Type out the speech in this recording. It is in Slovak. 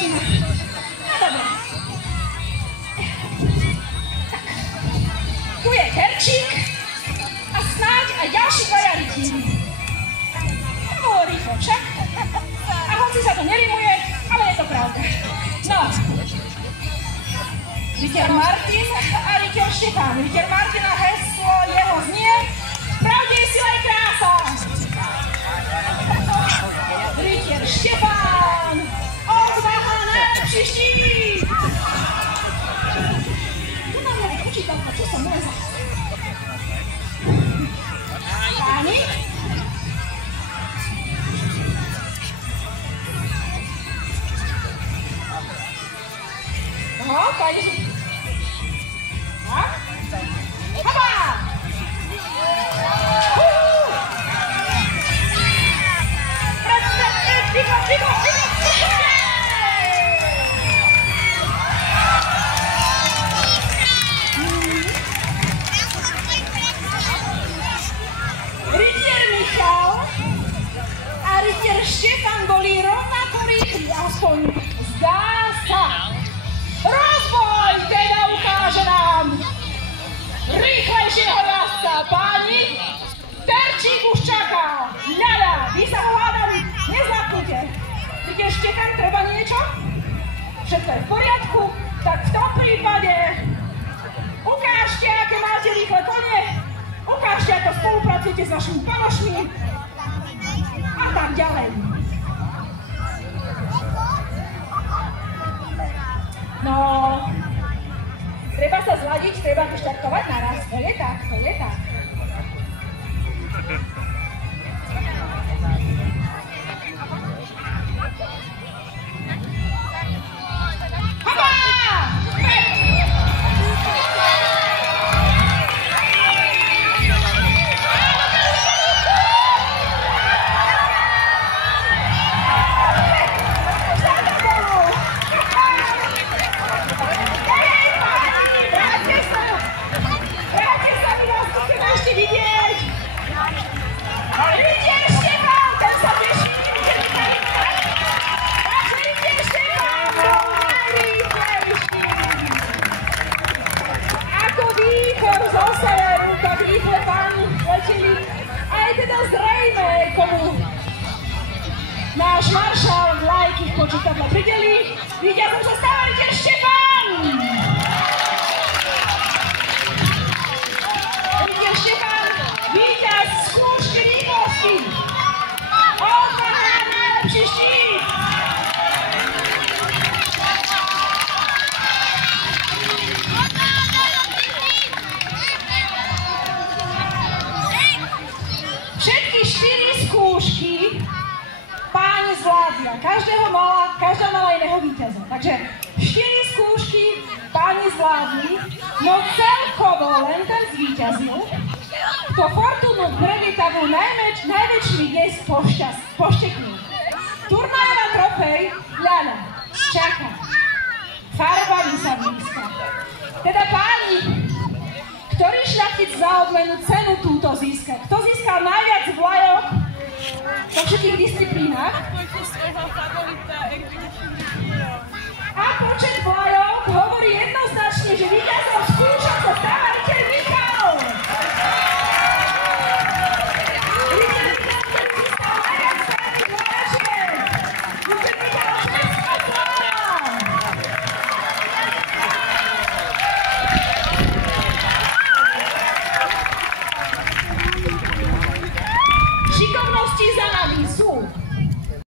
Martina. No dobre. Tak. Tu je Terčík a snáď aj ďalší dvaja rytieri. To bolo rýchlo však. A hoci sa to nerimuje, ale je to pravda. No. Rytier Martin a rytier Štefán. Rytier Martin a heslo jeho znie Pravde je sila je krása. Rytier Štefán. Odvaha najlepší štít. Tu nám je počítalka, čo som leza. Páni? No, páni sú... Tak? Haba! Ticho! Rytier Michal a rytier Štefán boli rovnako rýchli, aspoň zdá sa. Rozboj teda ukáže nám rýchlejšieho jazdca, páni. Terčík už čaká. Ľada, vy sa ho hádali, nezapnite. Rytier Štefán, treba niečo? Všetko je v poriadku, tak v tom prípade ukážte, aké máte rýchle kone, ukážte, ako spolupracujete s vašimi panošmi a tak ďalej. No, treba sa zladiť, treba vyštartovať naraz, to je tak. Náš maršál vlajky v počítadle prideli. Víťazom sa stáva rytier Štefán! Rytier Štefán, víťaz skúšky rýchlosti! Odvaha najlepší štít! Všetky 4 skúšky páni zvládli, každá mala iného víťaza. Takže 4 skúšky páni zvládli, no celkovo len ten zvíťazil, kto fortúnu kreditavú najväčší dnes pošteknil. Turnajová trofej ľada čaká. Farba sa blízka. Teda páni, ktorý šľachtic za odmenu cenu túto získa? Kto získal najviac vlajok vo všetkých disciplínach?